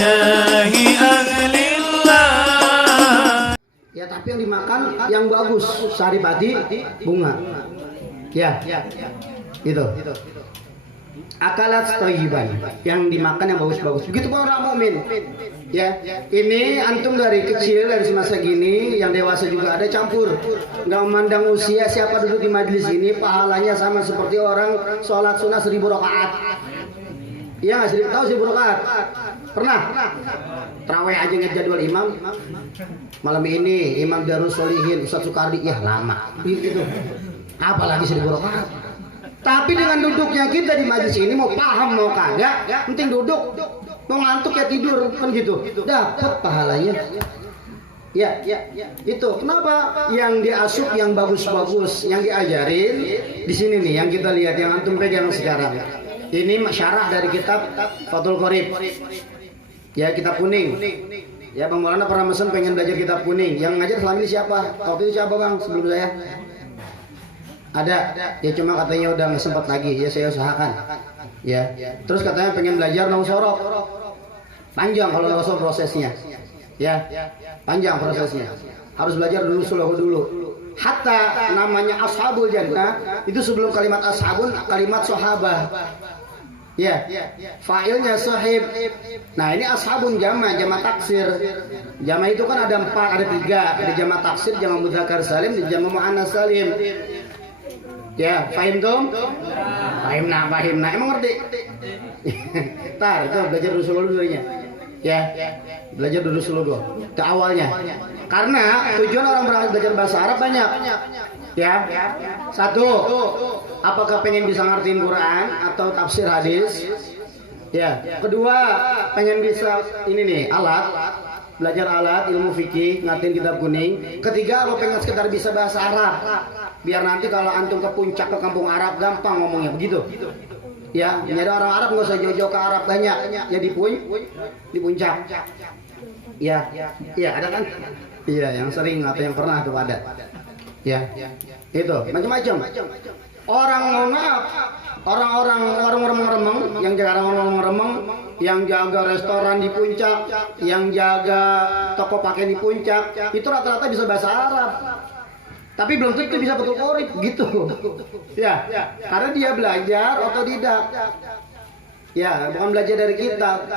بجاه أهل الله. Ya, tapi yang dimakan yang bagus, saripati, bunga. Ya, itu. Akalat thayyiban, yang dimakan yang bagus-bagus. Begitu pun orang mukmin. Ya, ini antum dari kecil, dari semasa gini, yang dewasa juga ada campur. Nggak memandang usia, siapa duduk di majelis ini pahalanya sama seperti orang sholat sunnah 1000 rakaat. Iya nggak, 1000 tahu 1000 rakaat? Pernah? Terawih aja ngejadwal imam. Malam ini Imam Darus Solihin Ustadz Sukardi, ya lama. Gitu. Apalagi 1000 rakaat. Tapi dengan duduknya kita di majelis ini, mau paham mau kagak, penting duduk. Mau ngantuk ya tidur, kan gitu. Dapat pahalanya. Ya, itu. Kenapa? Yang diasup yang bagus-bagus, yang diajarin di sini nih, yang kita lihat, yang antum pegang sekarang. Ini syarah dari kitab Fathul Qorib. Ya, kitab kuning. Ya, Bang Maulana pernah mesen pengen belajar kitab kuning. Yang ngajar selama ini siapa? Waktu itu siapa Bang sebelum saya? Ada. Ya cuma katanya udah nggak sempat lagi. Ya saya usahakan. Ya. Terus katanya pengen belajar nau sorok. Panjang kalau nau sorok prosesnya. Ya. Panjang prosesnya. Harus belajar dulu sulhu dulu. Hatta namanya ashabul jannah itu sebelum kalimat ashabun kalimat sahabah. Ya, fa'ilnya sahib. Nah ini ashabun jama taksir. Jama itu kan ada 4, ada 3. Ada jama taksir, jama mudzakkar salim, dan jama muannas salim. Ya, fahim tuh? Fahimna. Emang ngerti? Tar, itu belajar dulu dulunya. Ya, belajar dulu ke awalnya. Karena tujuan orang berangkat belajar bahasa Arab banyak. Ya, satu, apakah pengen bisa ngertiin Quran atau tafsir hadis? Ya, kedua, pengen bisa ini nih belajar alat ilmu fikih, ngertiin kitab kuning. Ketiga, lo pengen sekedar bisa bahasa Arab, biar nanti kalau antum ke puncak ke kampung Arab gampang ngomongnya begitu. Ya, jadi orang Arab nggak usah jauh-jauh ke Arab banyak, ya di puncak. Ya, ada kan? Iya, yang sering atau yang pernah tuh ada. Ya, itu macam-macam. Orang-orang warung remeng, yang jaga warung remeng, yang jaga restoran di puncak, yang jaga toko pakaian di puncak, itu rata-rata bisa bahasa Arab. Tapi belum tentu bisa betul qorib gitu. Ya, karena dia belajar otodidak. Ya, bukan belajar dari kitab.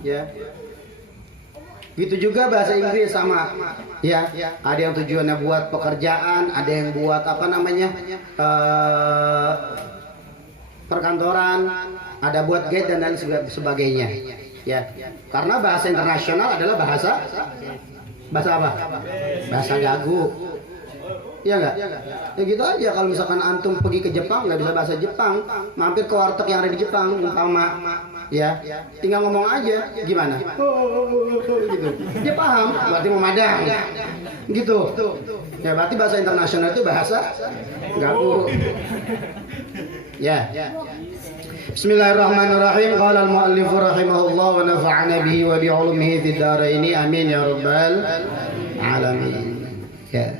Ya. Gitu juga bahasa Inggris sama. Ya, ada yang tujuannya buat pekerjaan, ada yang buat perkantoran, ada buat guide dan lain sebagainya. Ya, karena bahasa internasional adalah bahasa apa? Bahasa gagu. Iya nggak? Ya gitu aja. Kalau misalkan antum pergi ke Jepang nggak bisa bahasa Jepang, mampir ke warteg yang ada di Jepang, umpama, ya, tinggal ngomong aja, gimana? Gitu. Dia paham, berarti memadang. Gitu. Ya, berarti bahasa internasional itu bahasa gagu. Ya. Bismillahirrahmanirrahim. Qala al-muallif rahimahullah wa nafa'ana bihi wa bi 'ulumihi fid dharain. Amin ya rabbal alamin. Ya.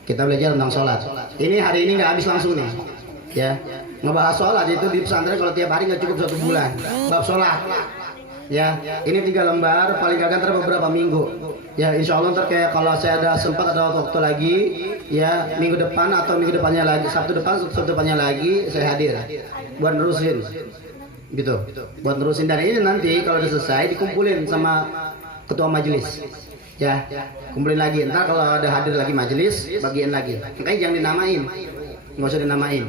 Kita belajar tentang sholat. Ini hari ini nggak habis langsung nih. Ya, ngebahas sholat itu di pesantren kalau tiap hari nggak cukup 1 bulan. Bab sholat. Ya, ini 3 lembar, paling gak ntar beberapa minggu. Ya, insya Allah ntar kayak kalau saya ada sempat ada waktu lagi, ya minggu depan atau minggu depannya lagi, Sabtu depannya lagi saya hadir buat nerusin. Gitu. Buat nerusin, dan ini nanti kalau udah selesai dikumpulin sama ketua majelis. Ya, kumpulin lagi. Ntar kalau ada hadir lagi majelis, bagian lagi. Makanya jangan dinamain, nggak usah dinamain.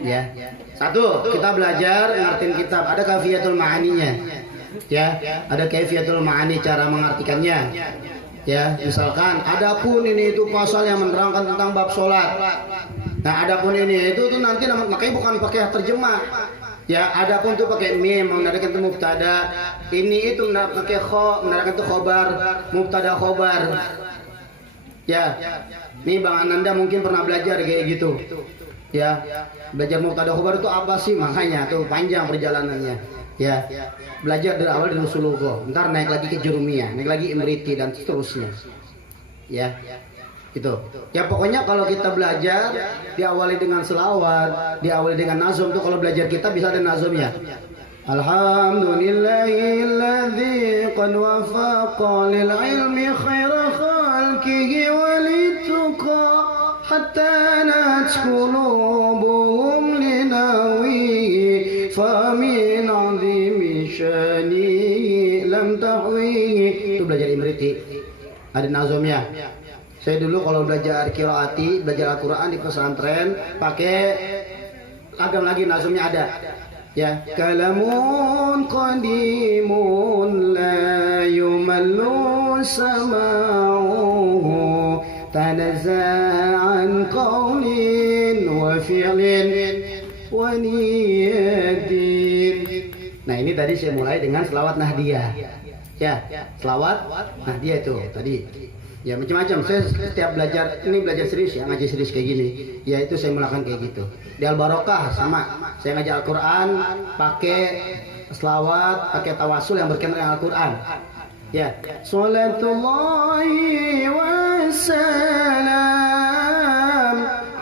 Ya, satu, kita belajar ngertiin kitab. Ada kafiyatul ma'aninya. Ya, ada kaifiyatul ma'ani, cara mengartikannya. Ya, misalkan adapun ini itu pasal yang menerangkan tentang bab sholat. Nah, adapun ini itu tuh nanti makanya bukan pakai terjemah. Ya, adapun tuh pakai mim menandakan itu mubtada. Ini itu pakai kho menandakan itu khobar, mubtada khobar. Ya, nih Bang Ananda mungkin pernah belajar kayak gitu. Ya, belajar mubtada khobar itu apa sih? Makanya tuh panjang perjalanannya. Ya, belajar dari awal dari Rasulullah. Ntar naik lagi ke Jurumiyah, naik lagi Imriti dan seterusnya. Ya. Gitu. Ya pokoknya kalau kita belajar diawali dengan selawat, diawali dengan nazom tuh kalau belajar kita bisa ada nazomnya. Alhamdulillahilladzi قد وفق للعلم خير خلقه وللتقى حتى نات قلوبهم لناويه فمن عظيم شانه لم تحويه. Itu belajar Imriti, ada nazomnya. Saya dulu kalau belajar qiraati, belajar Al-Quran di pesantren pakai agam lagi, nazomnya ada. Ya, kalamun qadimun la yumallu sama'uhu tanaza'an qawlin wa fi'lin wa niyatin. Nah, ini tadi saya mulai dengan selawat Nahdiyah. Ya, selawat Nahdiyah itu tadi. Ya, macam-macam. Saya setiap belajar, ini belajar serius ya, ngaji serius kayak gini. Ya, itu saya melakukan kayak gitu. Di Al-Barokah sama. Saya ngaji Al-Quran pakai selawat, pakai tawasul yang berkenaan dengan Al-Quran. Ya, Salatullahi wassalam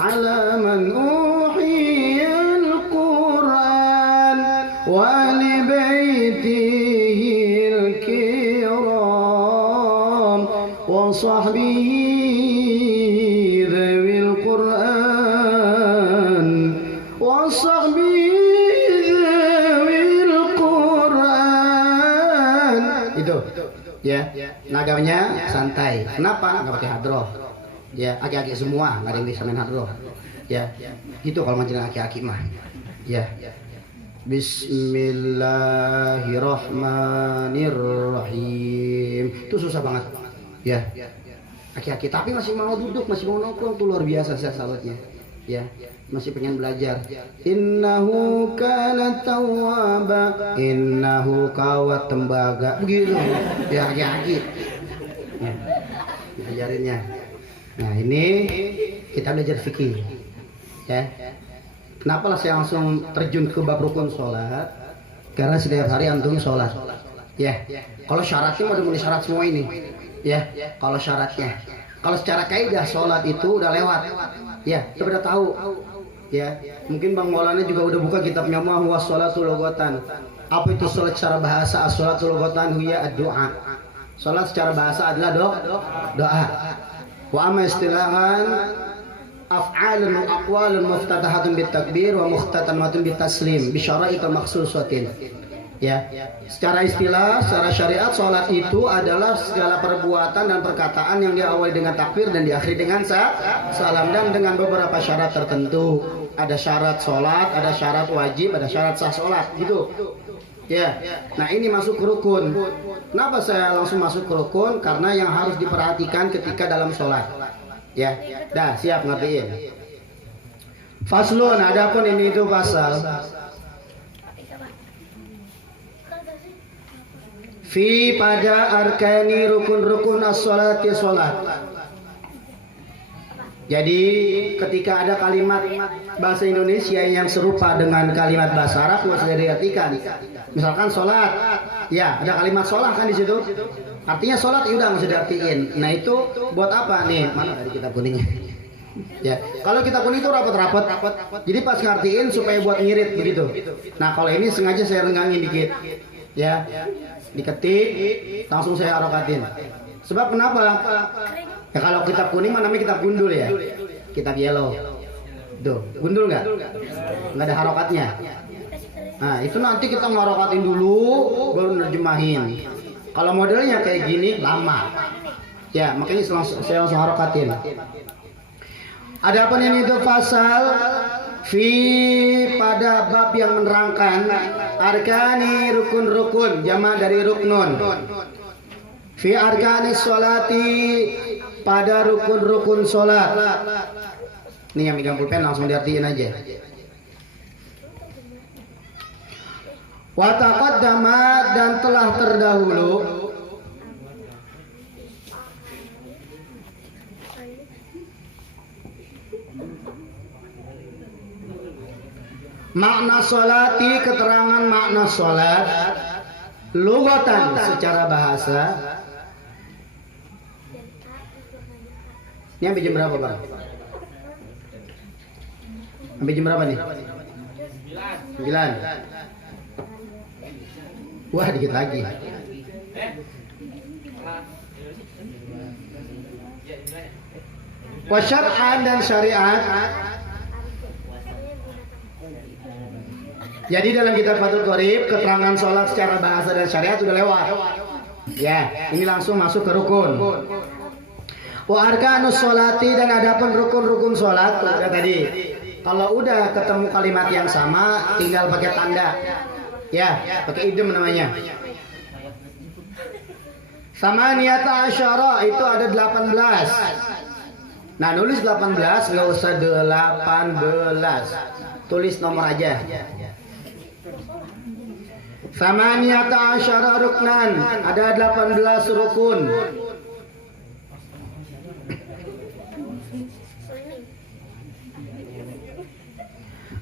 ala man uhiyal Quran wa li baitihil kiram wa sahbihi dhawil Quran wa sahbihi dhawil Quran. Itu ya, nagamnya santai. Kenapa? Nggak pakai hadroh. Ya, aki-aki semua, nggak ada yang bisa main hadroh. Ya, gitu kalau mancing aki-aki mah. Ya, Bismillahirrahmanirrahim. Itu susah banget. Ya, aki-aki tapi masih mau duduk, masih mau nongkrong, tuh luar biasa saya salutnya. Ya, masih pengen belajar. Innahu kana tawwaba, innahu kawat tembaga, begitu. Ya, aki-aki. Ya, diajarinnya. Nah, ini kita belajar fikih. Ya. Kenapa lah saya langsung terjun ke bab rukun sholat? Karena setiap hari antum sholat. Ya. Kalau syaratnya udah mulai syarat semua ini. Ya. Kalau syaratnya. Kalau secara kaidah sholat itu udah lewat. Ya, kita udah tahu. Ya, mungkin Bang Maulana juga udah buka kitabnya Ma huwa sholatul lughatan. Apa itu sholat secara bahasa? As-sholatul lughatan hiya ad-du'a. Sholat secara bahasa adalah doa. Wa amma istilahan af'alun wa aqwalun muftatahatun bitakbir wa muhtatamatun bitaslim bi syara'il makhsusatin. Ya, secara istilah, secara syariat sholat itu adalah segala perbuatan dan perkataan yang diawali dengan takbir dan diakhiri dengan salam, dan dengan beberapa syarat tertentu. Ada syarat sholat, ada syarat wajib, ada syarat sah sholat, gitu. Ya, nah ini masuk ke rukun. Kenapa saya langsung masuk ke rukun? Karena yang harus diperhatikan ketika dalam sholat. Ya, dah siap ngertiin. Faslun, adapun ini itu pasal. Fi pada arkani rukun-rukun as-sholati sholat. Jadi ketika ada kalimat bahasa Indonesia yang serupa dengan kalimat bahasa Arab, harus diartikan. Misalkan sholat, ya ada kalimat sholat kan di situ. Artinya sholat, ya udah harus diartiin. Nah itu buat apa nih? Mana tadi kitab kuningnya? Ya, kalau kitab kuning itu rapat-rapat. Jadi pas ngartiin supaya buat ngirit begitu. Nah kalau ini sengaja saya renggangin dikit. Ya, diketik, langsung saya harokatin. Sebab kenapa? Ya kalau kitab kuning mana namanya kitab gundul ya, kitab yellow. Tuh, gundul nggak? Nggak ada harokatnya. Nah itu nanti kita ngarokatin dulu, baru nerjemahin. Kalau modelnya kayak gini lama. Ya makanya saya langsung harokatin. Adapun ini itu pasal fi pada bab yang menerangkan arkani rukun-rukun, jamak dari ruknun. Fi arkani sholati pada rukun-rukun sholat. Ini yang megang pulpen langsung diartiin aja. Wa taqaddama, dan telah terdahulu makna sholati, keterangan makna sholat lughatan secara bahasa. Ini sampai jam berapa Bang? Sampai jam berapa nih? 9. Wah dikit lagi. Wasyar'an dan syariat. Jadi dalam kitab Fathul Qorib keterangan sholat secara bahasa dan syariat sudah lewat. Ya, ini langsung masuk ke rukun. Wa arkanus sholati, dan adapun rukun-rukun sholat udah tadi. Kalau udah ketemu kalimat yang sama, tinggal pakai tanda. Ya, pakai idem namanya. Sama niyata asyara itu ada 18. Nah, nulis 18 nggak usah 18. Tulis nomor aja. Sama niyata asyara ruknan, ada 18 rukun.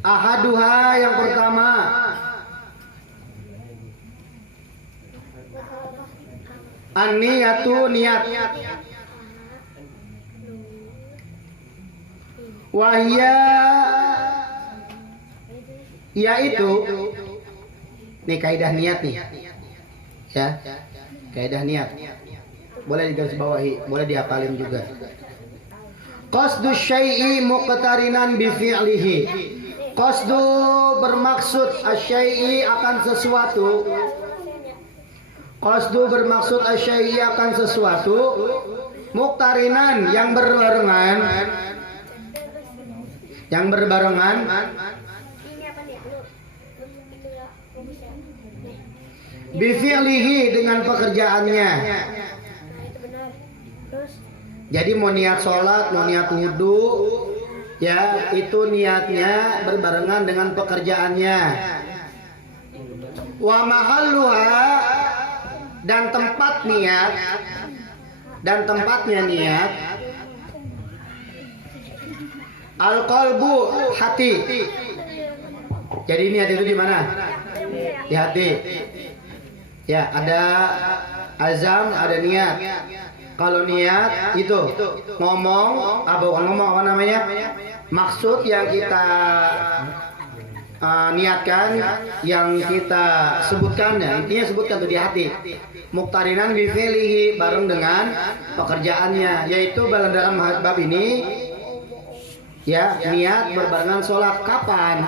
Ahaduha, yang pertama, an-niyatu, niat. Wahya, yaitu, nih kaidah niat nih, ya, kaidah niat. Boleh digarisbawahi, boleh dihafalin juga. Qasdu syai'i muqtarinan bi fi'lihi. Qasdu bermaksud asyai'i akan sesuatu. Qasdu bermaksud asyai'i akan sesuatu. Muqtarinan, yang berbarengan. Yang berbarengan. Bi fi'lihi, dengan pekerjaannya. Jadi mau niat sholat, mau niat wudhu, ya itu niatnya berbarengan dengan pekerjaannya. Wa mahalluha, dan tempat niat, dan tempatnya niat. Al-qalbu, hati. Jadi niat itu di mana? Di hati. Ya, ada azam, ada niat. Kalau niat itu ngomong, bukan ngomong, apa namanya? Maksud yang kita niatkan, yang kita sebutkan, ya intinya sebutkan itu di hati. Muqtarinan bi fi'lihi, bareng dengan pekerjaannya, yaitu dalam bab ini ya niat berbarengan sholat. Kapan?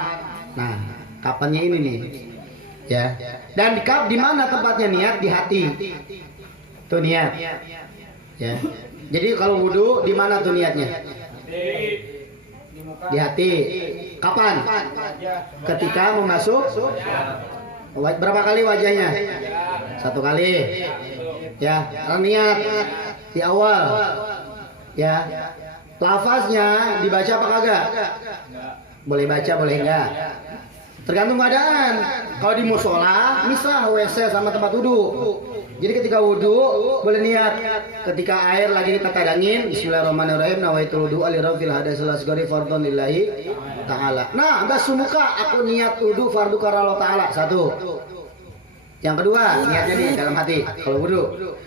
Nah, kapannya ini nih. Ya. Dan di mana tempatnya niat? Di hati. Itu niat. Ya. Jadi kalau wudhu di mana tuh niatnya? Di hati. Kapan? Ketika mau masuk. Berapa kali wajahnya? 1 kali. Ya, niat di awal. Ya. Lafaznya dibaca apa kagak? Boleh baca, boleh enggak. Tergantung keadaan. Kalau di musola, misal WC sama tempat wudhu. Jadi ketika wudhu boleh niat. Ketika air lagi kita tadangin, bismillahirrahmanirrahim, nawaitul wudhu alirafil hadasil asgari fardhon lillahi ta'ala. Nah, basumuka, aku niat wudhu fardu karena Allah ta'ala. 1. Yang kedua, niatnya nih dalam hati. Kalau wudhu,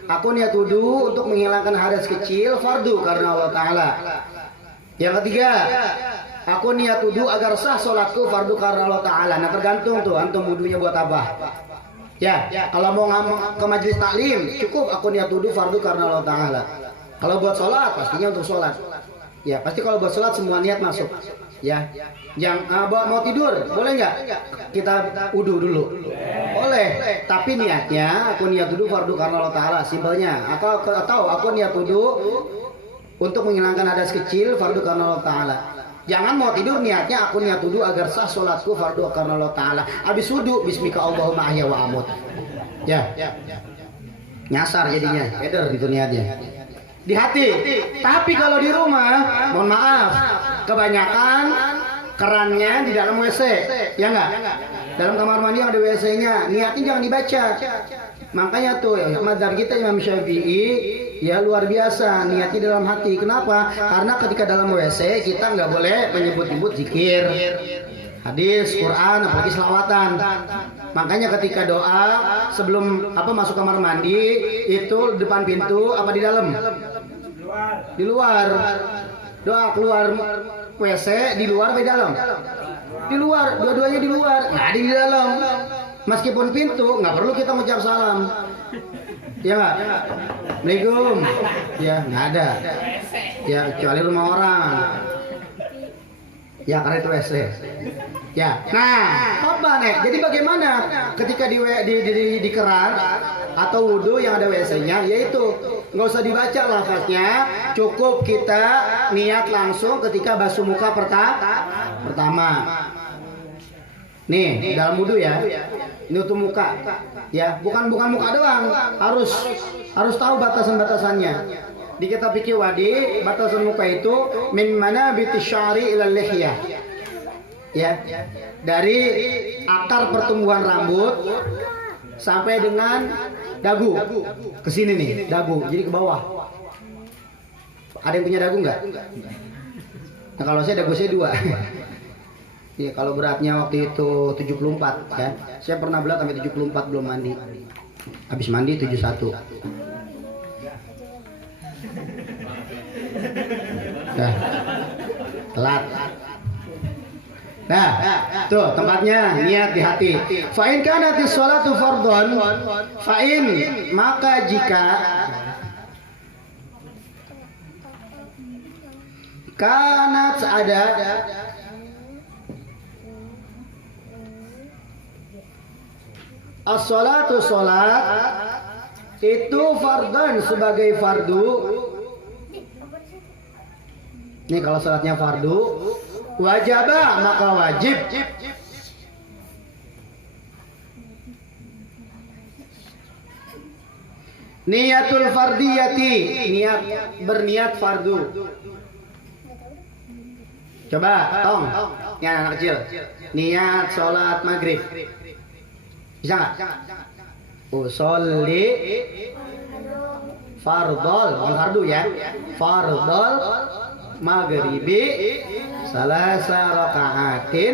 aku niat wudhu untuk menghilangkan hadas kecil fardu karena Allah ta'ala. Yang ketiga, aku niat wudhu agar sah sholatku fardu karena Allah ta'ala. Nah, tergantung tuh antum wudhunya buat apa. Ya, kalau mau ke majelis taklim cukup aku niat wudhu fardu karena Allah ta'ala. Kalau buat sholat, pastinya untuk sholat. Ya, pasti kalau buat sholat semua niat masuk. Ya, yang mau tidur boleh nggak kita wudhu dulu? Boleh, tapi niatnya aku niat wudhu fardu karena Allah ta'ala, simpelnya. Atau aku niat wudhu untuk menghilangkan hadas kecil fardu karena Allah ta'ala. Jangan mau tidur niatnya aku niat wudhu agar sah sholatku fardu karena Allah ta'ala. Habis wudhu bismika Allahumma ahya wa amut. Ya, nyasar jadinya, eder gitu niatnya. Di hati. Tapi kalau di rumah, mohon maaf, kebanyakan kerannya di dalam WC, ya enggak? Dalam kamar mandi yang ada WC-nya, niatnya jangan dibaca. Makanya tuh ya, mazhab kita Imam Syafi'i ya luar biasa, niatnya dalam hati. Kenapa? Karena ketika dalam WC kita nggak boleh menyebut-nyebut zikir, hadis, Quran, apalagi selawatan. Makanya ketika doa sebelum masuk kamar mandi itu depan pintu apa di dalam? Di luar. Doa keluar WC di luar apa di dalam? Di luar, dua-duanya di luar. Nggak ada di dalam. Meskipun pintu nggak perlu kita mengucap salam. Iya nggak? Assalamualaikum. Ya nggak ada. Ya kecuali rumah orang. Ya karena itu WC. Ya. Nah, apa nih? Jadi bagaimana ketika di keran atau wudhu yang ada WC-nya? Yaitu nggak usah dibaca lafaznya, cukup kita niat langsung ketika basuh muka pertama. Nih dalam wudhu ya. Ini untuk muka. Ya, bukan muka doang. Harus tahu batasan-batasannya. Di kitab fikih wadi, batasan muka itu min manabiti syari ilal lihyah. Ya, dari akar pertumbuhan rambut sampai dengan dagu. Ke sini nih, dagu. Jadi ke bawah. Ada yang punya dagu nggak? Nah, kalau saya dagu saya 2. Iya, kalau beratnya waktu itu 74 ya. Saya pernah berat sampai 74 belum mandi. Habis mandi 71. Nah, telat. Nah, tuh tempatnya niat di hati. Fa'in kanati sholatu fardhon, fa'in maka jika kanat ada as-sholatu sholat itu fardhon sebagai fardu. Ini kalau sholatnya fardu, wajibah maka wajib. Niatul fardiyati, niat berniat fardu. Coba, tong, ini anak kecil. Niat sholat maghrib. Bisa nggak? Usolli fardol, bukan fardu ya. Fardol maghribi salasa raka'atin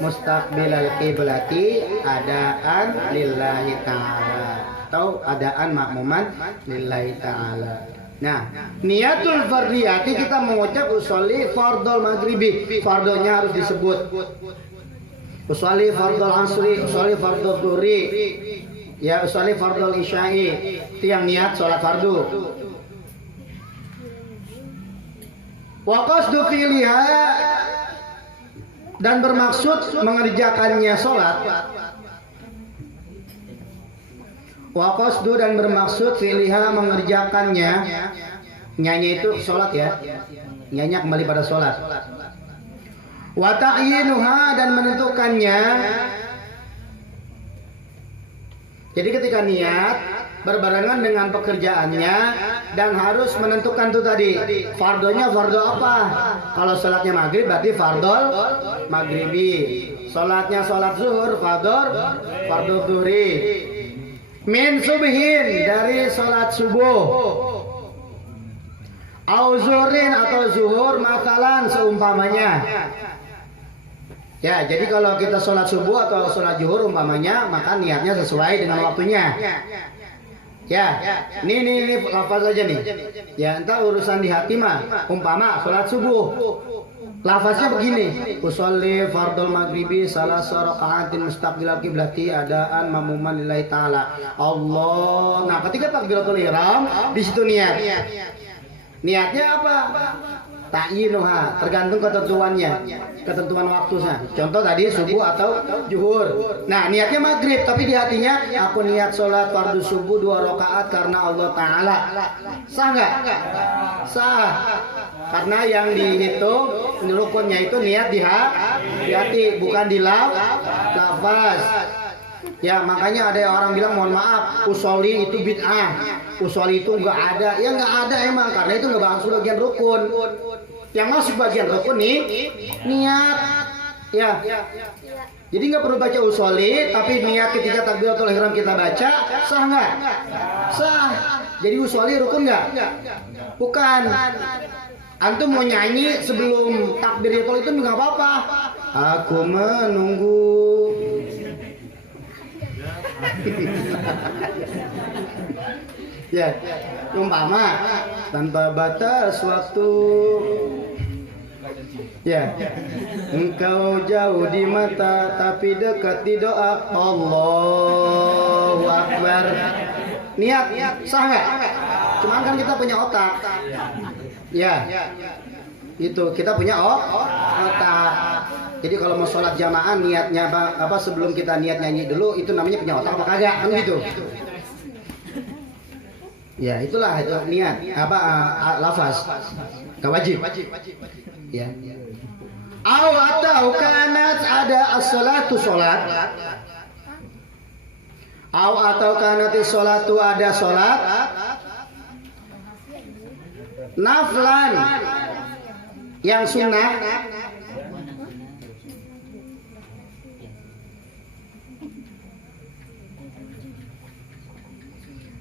mustaqbilal qiblati adaan lillahi ta'ala atau adaan makmuman lillahi ta'ala. Nah, niatul fardiyati kita mengucap usolli fardol maghribi, fardonya harus disebut. Usolli fardol asri, usolli fardol dhuhri, ya usolli fardol isya'i, itu yang niat sholat fardu. Wa qasdu fi'liha dan bermaksud mengerjakannya sholat. Wa qasdu dan bermaksud fi'liha mengerjakannya. Nyanyi itu sholat ya. Nyanyi kembali pada sholat. Wa ta'yinuha dan menentukannya. Jadi ketika niat berbarengan dengan pekerjaannya dan harus menentukan tuh tadi fardonya fardo apa. Kalau sholatnya maghrib berarti fardol maghribi. Sholatnya sholat zuhur fardo dhuhri. Min subhin dari sholat subuh. Au zuhrin atau zuhur makalan seumpamanya. Ya, jadi kalau kita sholat subuh atau sholat zuhur umpamanya, maka niatnya sesuai dengan waktunya. Ya, ini lafaz aja nih. Ya, entar urusan di hati mah, umpama sholat subuh. Lafaznya begini, usolli fardul maghribi salasa raka'atin mustaqbilal qiblati adaan mamuman lillahi ta'ala. Allah. Nah, ketika takbiratul ihram, di situ niat. Niatnya apa? Ta'yinuha, tergantung ketentuannya, ketentuan waktunya. Contoh tadi subuh atau zuhur. Nah, niatnya maghrib, tapi di hatinya aku niat sholat fardu subuh 2 rakaat karena Allah Ta'ala. Sah nggak? Sah. Karena yang dihitung rukunnya itu niat di hati, bukan di lafaz. Ya, makanya ada orang bilang mohon maaf, usolli itu bid'ah. Usolli itu nggak ada. Ya nggak ada emang, karena itu nggak masuk bagian rukun. Yang masuk bagian rukun nih niat. Ya. Jadi nggak perlu baca usolli, tapi niat ketika takbiratul ihram kita baca sah nggak? Sah. Jadi usolli rukun nggak? Bukan. Antum mau nyanyi sebelum takbiratul itu nggak apa-apa. Aku menunggu. Ya, umpama tanpa batas waktu. Ya, engkau jauh di mata tapi dekat di doa. Allahu Akbar. niat sah nggak? Cuman kan kita punya otak. Ya. Itu kita punya otak. Jadi kalau mau sholat jamaah niatnya apa sebelum kita niat nyanyi dulu itu namanya punya otak apa kagak kan gitu. Ya itulah itu niat apa lafaz gak wajib. Ya. Atau kanat ada as-salatu sholat. Atau kanati sholatu ada sholat. Naflan yang sunnah.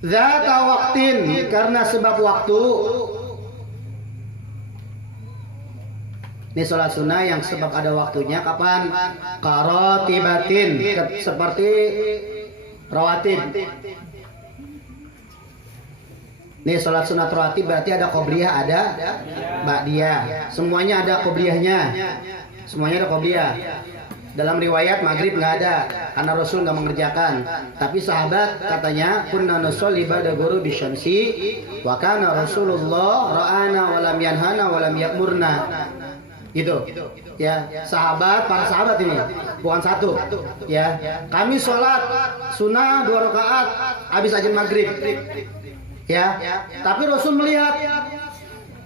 Zata waktin karena sebab waktu. Ini sholat sunnah yang sebab ada waktunya kapan? Karotibatin seperti rawatib. Nih sholat sunat rawatib berarti ada qobliyah, ada ba'diyah. Semuanya ada qobliyahnya. Semuanya ada qobliyah. Dalam riwayat maghrib nggak ada karena Rasul nggak mengerjakan. Tapi sahabat katanya kunna nusolli ba'da ghurubi syamsi wa kana Rasulullah ra'ana wa lam yanhana wa lam ya'murna. Gitu. Ya, sahabat, para sahabat ini bukan satu. Ya, kami sholat sunnah 2 rakaat habis azan maghrib. Ya, tapi Rasul melihat.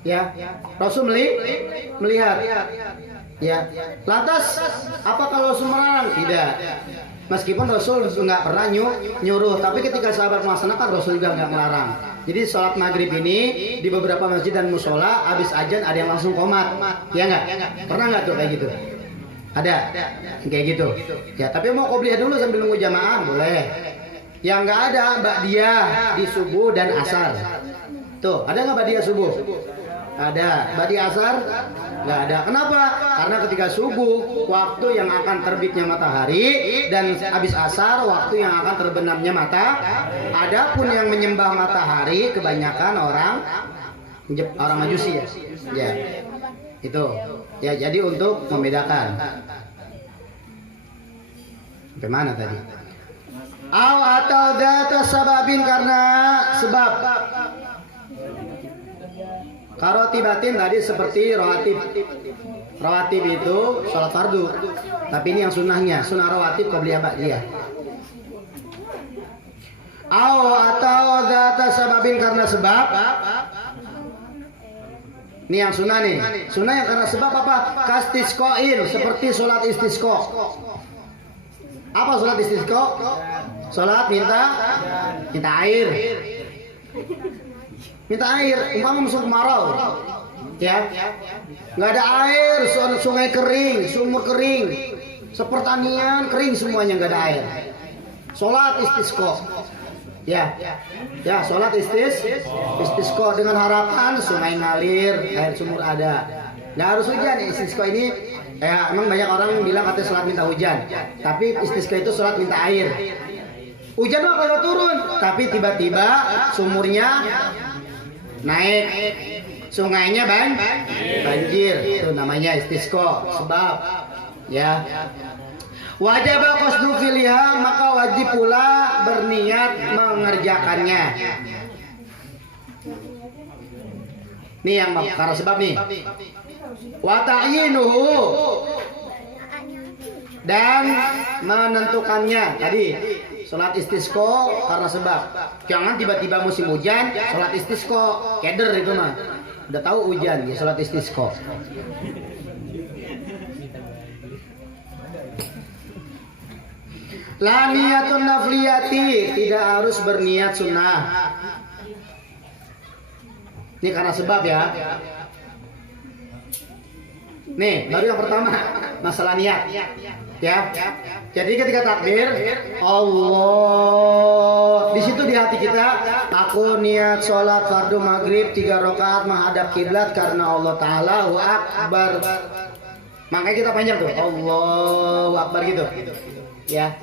Ya, Rasul melihat. Ya, lantas apa kalau Rasul melarang? Tidak. Meskipun Rasul nggak pernah nyuruh, tapi ketika sahabat melaksanakan Rasul juga nggak melarang. Jadi sholat maghrib ini di beberapa masjid dan musola habis azan ada yang langsung qomat, ya nggak? Pernah nggak tuh kayak gitu? Ada, kayak gitu. Ya, tapi mau qobliyah dulu sambil nunggu jamaah boleh. Yang nggak ada ba'diyah di subuh dan asar. Tuh, ada nggak ba'diyah subuh? Ada. Ba'diyah asar? Nggak ada. Kenapa? Karena ketika subuh waktu yang akan terbitnya matahari dan habis asar waktu yang akan terbenamnya Adapun yang menyembah matahari kebanyakan orang Majusi ya. Ya. Itu. Ya, jadi untuk membedakan. Sampai mana tadi? Atau data sababin karena sebab. Karotibatin tadi seperti rawatib. Rawatib itu sholat fardu. Tapi ini yang sunnahnya. Sunnah rawatib qobliyah ba'diyah. Atau data sababin karena sebab. Ini yang sunnah nih. Sunnah yang karena sebab apa? Kastisqoin seperti sholat istisqo. Apa sholat istisqo? Sholat minta air. Minta air, umpama musim kemarau, ya, nggak ada air, sungai kering, sumur kering, sepertanian kering semuanya nggak ada air. Sholat istisqo, ya, sholat istisqo dengan harapan sungai ngalir, air sumur ada. Nggak harus hujan, istisqo ini, ya, emang banyak orang yang bilang katanya sholat minta hujan, tapi istisqo itu sholat minta air. Hujan mah kalau turun, tapi tiba-tiba sumurnya naik, sungainya banjir, itu namanya istisqo. Sebab ya wajib qasdu filiha, maka wajib pula berniat mengerjakannya. Nih yang karena sebab nih. Wa ta'yinuhu, dan menentukannya tadi. Sholat istisqo karena sebab. Jangan tiba-tiba musim hujan sholat istisqo, keder itu mah. Udah tahu hujan ya sholat istisqo. La niyatun nafliyati, tidak harus berniat sunnah. Ini karena sebab ya. Nih, baru yang pertama masalah niat. Ya. Jadi ketika takbir, Allah, di situ di hati kita, aku niat sholat fardu maghrib 3 rakaat menghadap kiblat karena Allah Ta'ala wa akbar. Makanya kita panjang tuh, Allahu akbar gitu. Ya.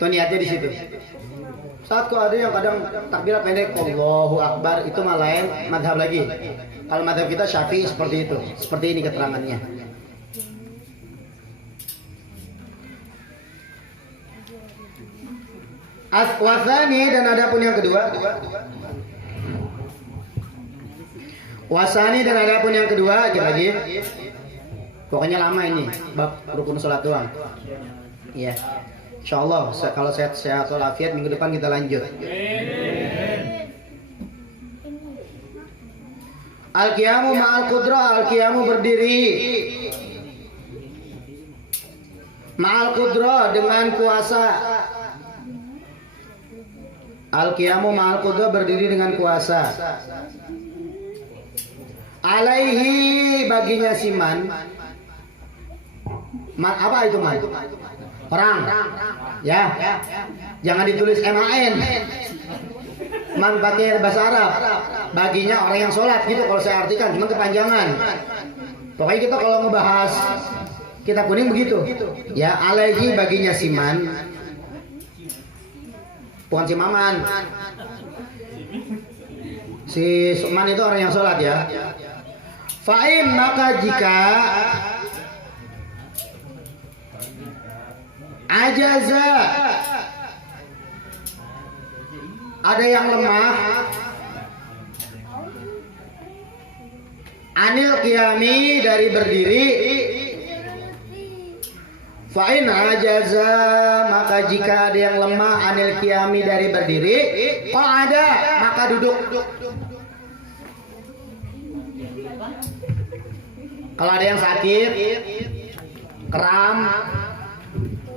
Tuh niatnya di situ. Saat kok ada yang kadang takbir pendek, Allahu akbar, itu malah lain madhab lagi. Kalau madhab kita Syafi'i seperti itu, seperti ini keterangannya. Wasani dan adapun yang kedua. Wasani dan adapun yang kedua lagi. Pokoknya lama ini bab rukun salat doang. Iya. Insyaallah kalau sehat walafiat minggu depan kita lanjut. Al-qiyamu ma'al qudrah, al-qiyamu berdiri. Ma'al qudrah dengan kuasa. Al-qiyamu ma'al qudrah berdiri dengan kuasa. Alaihi baginya siman. Apa itu man? Orang. Ya. Jangan ditulis MAN. Man pakai bahasa Arab. Baginya orang yang sholat gitu kalau saya artikan, cuma kepanjangan. Pokoknya kita kalau ngebahas kitab kuning begitu. Ya, alaihi baginya siman. Bukan si Maman. Si man itu orang yang sholat ya. Fa'in maka jika ajaza ada yang lemah anil qiyami dari berdiri fa'in ajaza maka jika ada yang lemah anil qiyami dari berdiri qa'ada maka duduk. Kalau ada yang sakit kram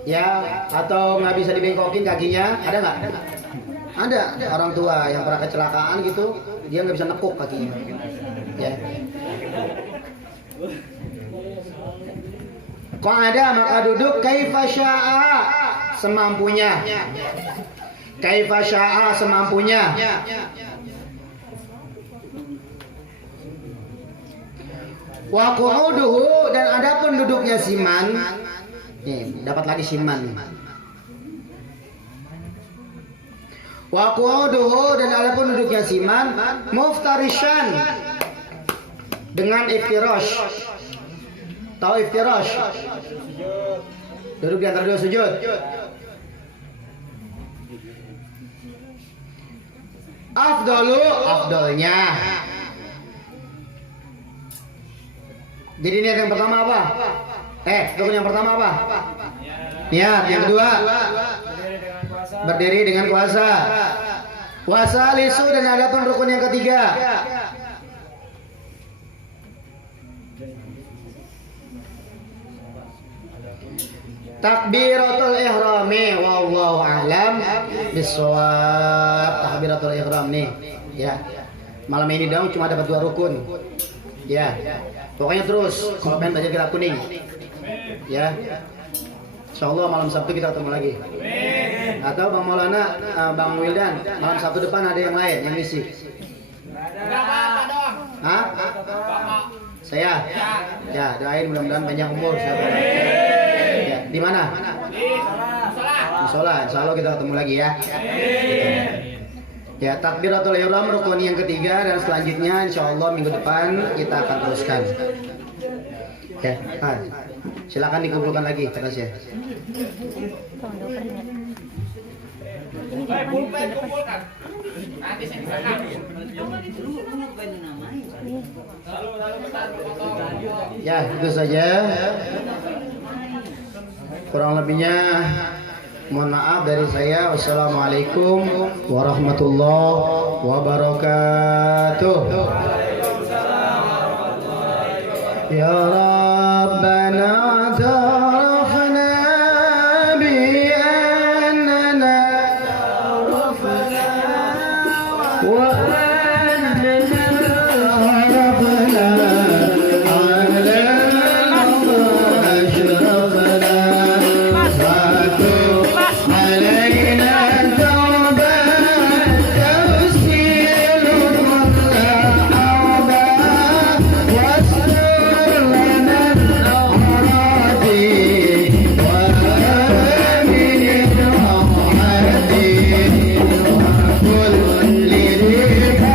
ya atau nggak bisa dibengkokin kakinya ada nggak? Ada orang tua yang pernah kecelakaan gitu dia nggak bisa nekuk kakinya ya. Kalau ada maka duduk kaifa syaa semampunya. Kaifa syaa semampunya. Wa qu'uduhu dan adapun duduknya siman. Nih, dapat lagi siman. Wa qu'uduhu dan adapun duduknya siman muftarishan dengan iftirash. Tahu iftirash? Duduk di antara dua sujud. Afdolnya. Jadi niat yang pertama apa? Rukun yang pertama apa? Niat. Yang kedua berdiri dengan kuasa. Wasalisu dan adapun rukun yang ketiga. Takbiratul ihrami wallahu a'lam bissawab. Takbiratul ihram nih. Ya. Malam ini dong cuma dapat 2 rukun. Ya. Pokoknya terus kalau pengen belajar kitab kuning. Ya. Insyaallah malam Sabtu kita ketemu lagi. Atau Bang Maulana, Bang Wildan, malam Sabtu depan ada yang lain yang ngisi. Hah? Saya? Ya, doain mudah-mudahan panjang umur sahabat. Ya, di mana? Di Musola. Insyaallah kita ketemu lagi ya. Ya, takbiratul ihram rukun yang ketiga dan selanjutnya insyaallah minggu depan kita akan teruskan. Ya, silakan dikumpulkan lagi terusnya. Ya, itu saja. Kurang lebihnya mohon maaf dari saya. Wassalamualaikum warahmatullahi wabarakatuh. Ya Rabbana ta'arafna bi annana wa Lirik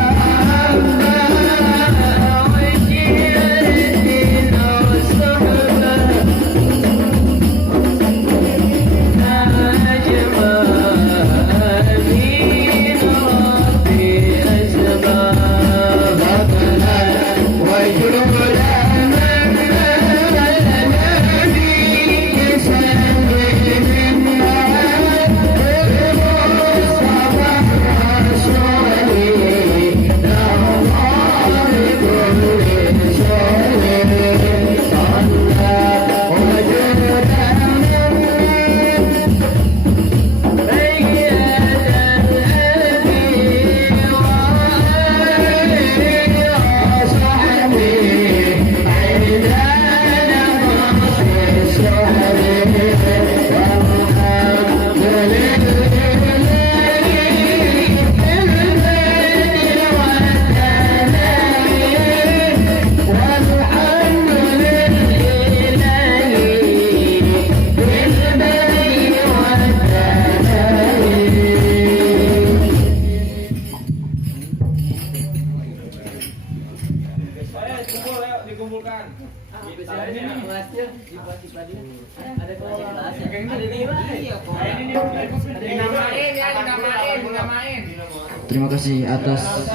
Terima kasih atas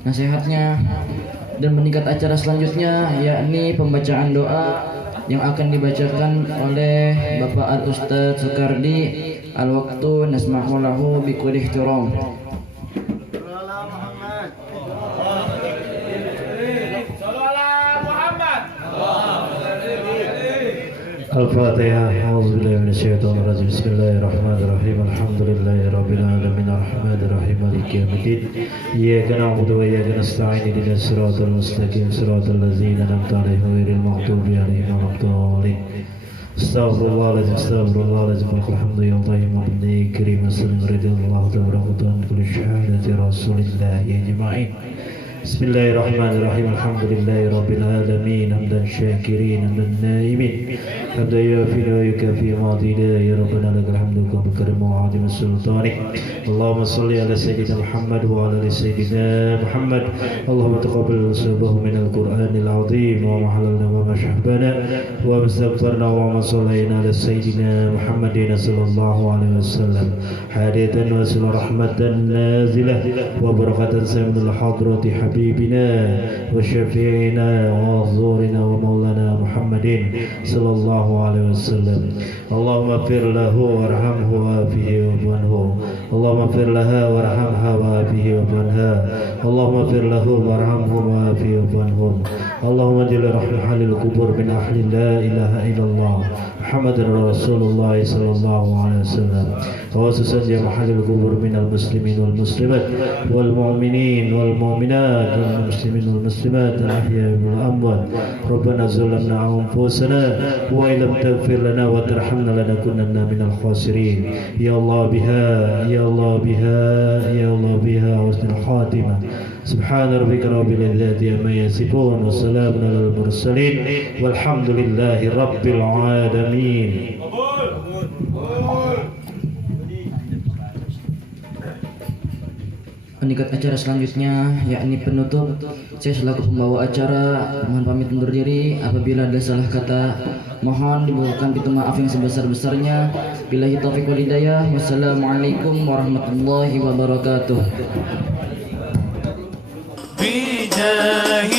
nasihatnya. Dan meningkat acara selanjutnya yakni pembacaan doa yang akan dibacakan oleh Bapak Al-Ustadz Soekardi. Al-waktu nasma'u lahu bikulli ihtiram. الفاتحة. أعوذ بالله من الشيطان الرجيم. بسم الله الرحمن الرحيم. الحمد لله رب العالمين الرحمن الرحيم مالك يوم الدين. إياك نعبد وإياك نستعين اهدنا الصراط المستقيم صراط الذين أنعمت عليهم غير المغضوب عليهم ولا الضالين. استغفر الله العظيم استغفر الله العظيم الحمد يا طيب وبني كريم وسلم رضي الله تبارك وتعالى كل شهادة رسول الله أجمعين. بسم الله الرحمن الرحيم. الحمد لله رب العالمين حمدا شاكرين حمدا نائمين حمدا يوافي ويكافي ماضينا يا ربنا لك الحمد بكرم وعظيم السلطان. اللهم صل على سيدنا محمد وعلى ال سيدنا محمد. اللهم تقبل صوبه من القرآن العظيم وما حللنا وما شحبنا وما استغفرنا وما صلينا على سيدنا محمد صلى الله عليه وسلم حادثا وسل رحمة نازلة وبركة سمن الحضرة حبيبنا وشفيعنا وحضورنا ومولانا محمد صلى الله عليه وسلم. اللهم اغفر له وارحمه وعافه وعنه. اللهم اغفر لها وارحمها وعافه وعنها. اللهم اغفر له وارحمه وعافه وعنهم. اللهم اجعل رحمة أهل القبور من أهل لا إله إلا الله محمد رسول الله صلى الله عليه وسلم. وخصوصا جميع أهل القبور من المسلمين والمسلمات والمؤمنين والمؤمنات والمسلمين والمسلمات الأحياء والأموات. ربنا ظلمنا أنفسنا وإن لم تغفر لنا وترحمنا لنكونن من الخاسرين. يا الله بها يا الله بها يا الله بها حسن الخاتمة. سبحان ربك رب العزة عما يصفون وسلام على المرسلين والحمد لله رب العالمين. Meningkat acara selanjutnya yakni penutup. Saya selaku pembawa acara mohon pamit undur diri. Apabila ada salah kata mohon dibukakan pintu maaf yang sebesar-besarnya. Billahi taufiq wal hidayah. Wassalamualaikum warahmatullahi wabarakatuh. بجاه